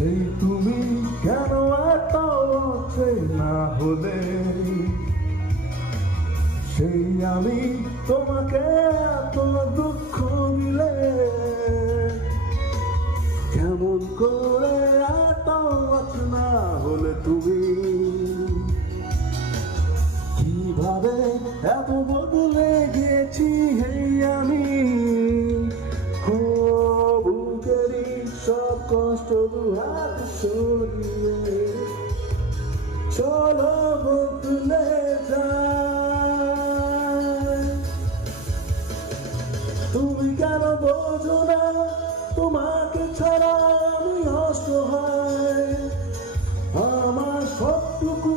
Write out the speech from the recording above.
সেই তুমি কেন এত না হলে, সেই আমি তোমাকে এত দুঃখ দিলে, কেমন করে এত না হলে তুমি, কিভাবে এত বদলে গেছি হেই আমি। বুকেরই সব কষ্ট দুহাত সরিয়ে চলো বদলে যায়। তুমি কেন বোঝো না তোমাকে ছাড়া আমি অসহায়, আমার সবটুকু